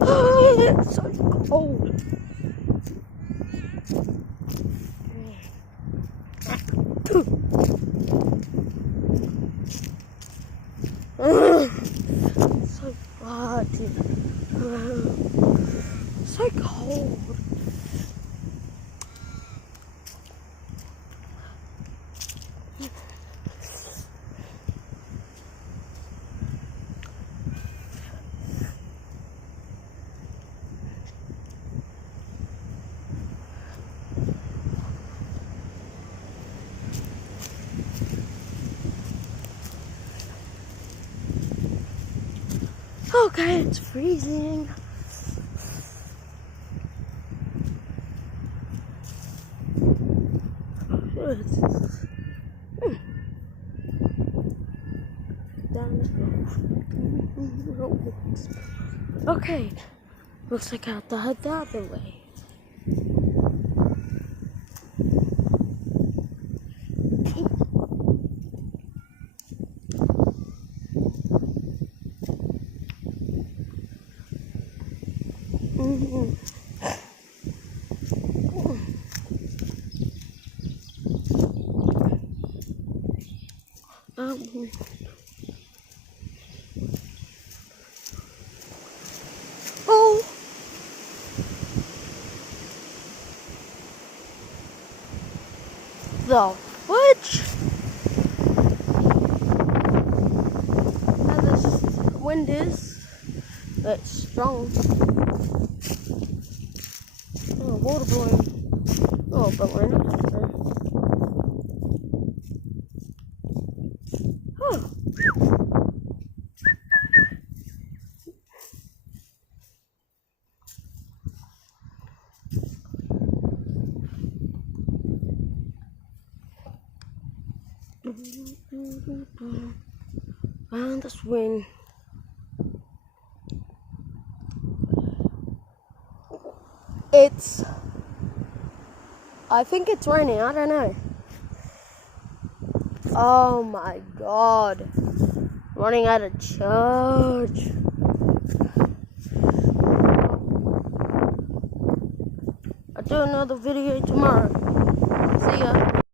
Oh, it's so cold. So hot. So cold. Okay, it's freezing. Okay, looks like I have to head the other way. Oh! The which? Now this wind is it's strong. Oh, water balloon. Oh, balloon. Oh. And this wind. I think it's raining, I don't know. Oh my god. Running out of charge. I'll do another video tomorrow. See ya.